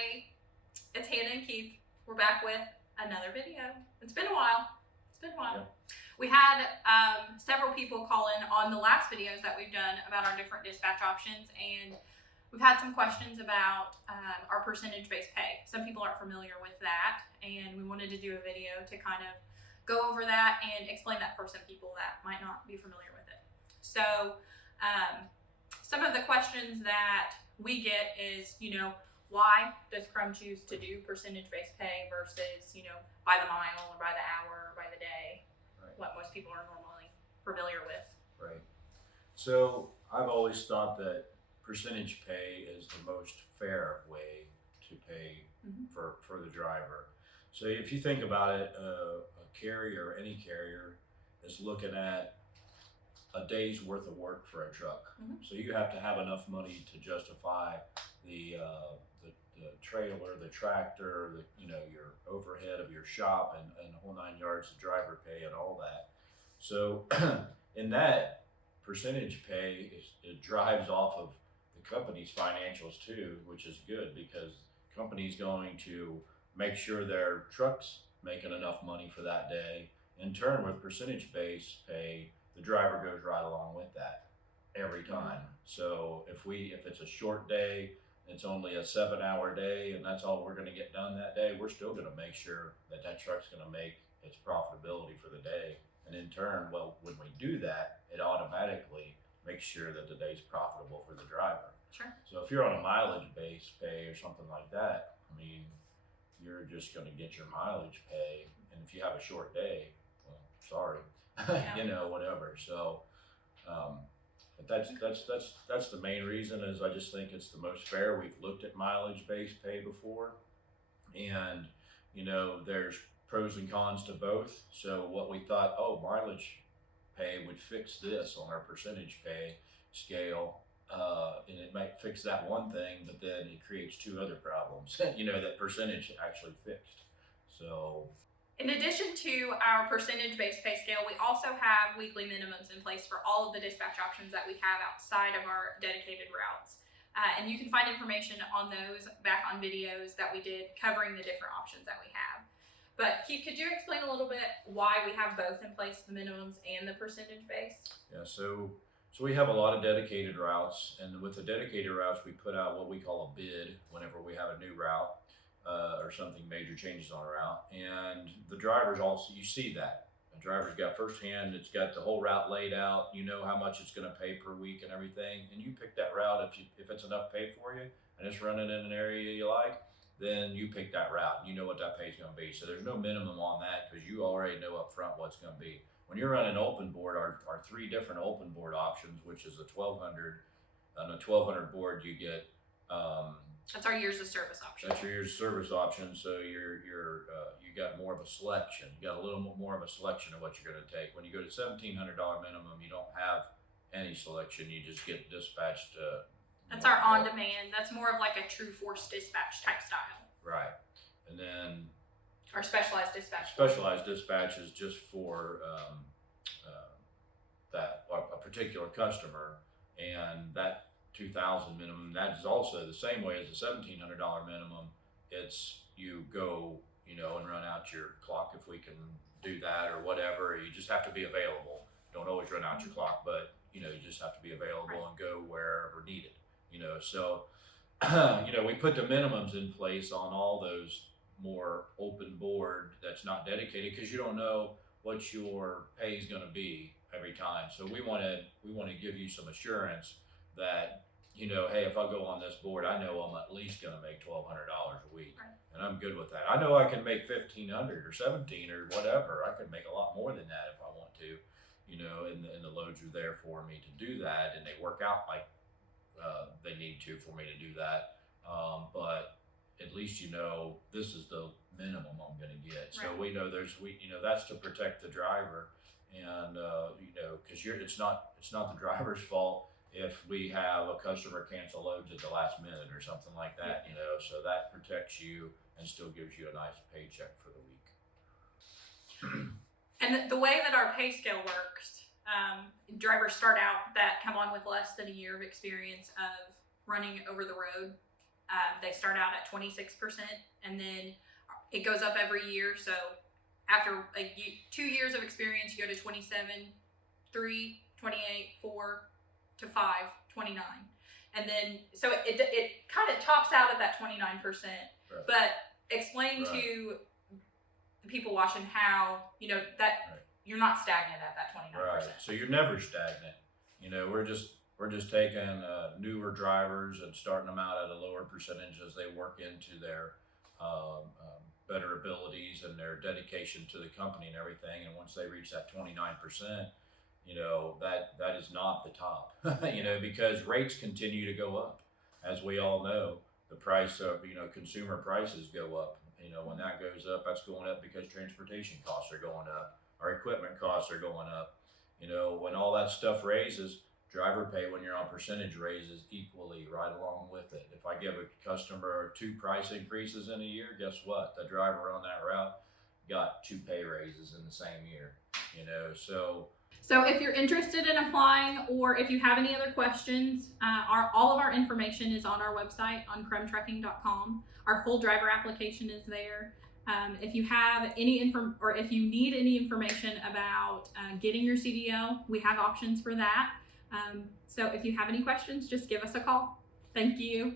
everybody. It's Hannah and Keith. We're back with another video. It's been a while. Yeah. We had several people call in on the last videos that we've done about our different dispatch options, and we've had some questions about our percentage-based pay. Some people aren't familiar with that, and we wanted to do a video to kind of go over that and explain that for some people that might not be familiar with it. So some of the questions that we get is, why does Crum choose to do percentage-based pay versus, by the mile or by the hour or by the day, right, what most people are normally familiar with. Right. So I've always thought that percentage pay is the most fair way to pay for the driver. So if you think about it, a carrier, any carrier, is looking at a day's worth of work for a truck. So you have to have enough money to justify the trailer, the tractor, your overhead of your shop, and the whole 9 yards, the driver pay and all that. So in that, percentage pay it drives off of the company's financials too, which is good because the company's going to make sure their truck's making enough money for that day. In turn, with percentage-based pay, the driver goes right along with that every time. So if it's a short day, it's only a 7-hour day, and that's all we're going to get done that day, we're still going to make sure that truck's going to make its profitability for the day. And in turn, when we do that, it automatically makes sure that the day's profitable for the driver. Sure. So if you're on a mileage-based pay or something like that, you're just going to get your mileage pay. And if you have a short day, well, sorry, whatever. So, but that's the main reason is I just think it's the most fair. We've looked at mileage-based pay before, and there's pros and cons to both. So what we thought, mileage pay would fix this on our percentage pay scale, and it might fix that one thing, but then it creates two other problems that percentage actually fixed. So in addition to our percentage-based pay scale, we also have weekly minimums in place for all of the dispatch options that we have outside of our dedicated routes. And you can find information on those back on videos that we did covering the different options that we have. But Keith, could you explain a little bit why we have both in place, the minimums and the percentage-based? Yeah, so we have a lot of dedicated routes, and with the dedicated routes, we put out what we call a bid whenever we have a new route. Or something major changes on a route, and the drivers also, you see that the driver's got firsthand, it's got the whole route laid out, how much it's going to pay per week and everything, and you pick that route if it's enough pay for you and it's running in an area you like, then you pick that route and you know what that pay is going to be. So there's no minimum on that because you already know up front what's going to be. When you're running open board, our 3 different open board options, which is a 1200, on a 1200 board you get that's our years of service option. That's your years of service option. So you got more of a selection. You got a little more of a selection of what you're going to take. When you go to $1,700 minimum, you don't have any selection. You just get dispatched. That's our on-demand. That's more of like a true force dispatch type style. Right, and then our specialized dispatch. Specialized dispatch is just for a particular customer, and that 2,000 minimum, that is also the same way as the $1,700 minimum. It's you go, and run out your clock if we can do that or whatever. You just have to be available. Don't always run out your clock, but you just have to be available and go wherever needed. So we put the minimums in place on all those more open board that's not dedicated because you don't know what your pay is going to be every time. So we want to give you some assurance that hey, if I go on this board, I know I'm at least going to make $1,200 a week, and I'm good with that. I know I can make $1,500 or $1,700 or whatever. I could make a lot more than that if I want to, and the loads are there for me to do that, and they work out like they need to for me to do that. But at least this is the minimum I'm going to get. So we know that's to protect the driver, and because it's not the driver's fault if we have a customer cancel loads at the last minute or something like that, so that protects you and still gives you a nice paycheck for the week. And the way that our pay scale works, drivers start out that come on with less than a year of experience of running over the road They start out at 26%, and then it goes up every year. So after 2 years of experience, you go to 27, 3, 28, 4 to 5, 29. And then, so it kind of tops out at that 29%. Right. But explain to the people watching how, that you're not stagnant at that 29%. Right. So you're never stagnant. We're just taking newer drivers and starting them out at a lower percentage as they work into their better abilities and their dedication to the company and everything. And once they reach that 29%, that is not the top, because rates continue to go up. As we all know, the price of, consumer prices go up. When that goes up, that's going up because transportation costs are going up. Our equipment costs are going up. When all that stuff raises, driver pay when you're on percentage raises equally right along with it. If I give a customer 2 price increases in a year, guess what? The driver on that route got 2 pay raises in the same year, So if you're interested in applying, or if you have any other questions, all of our information is on our website on crumtrucking.com. Our full driver application is there. If you have any or if you need any information about getting your CDL, we have options for that. So if you have any questions, just give us a call. Thank you.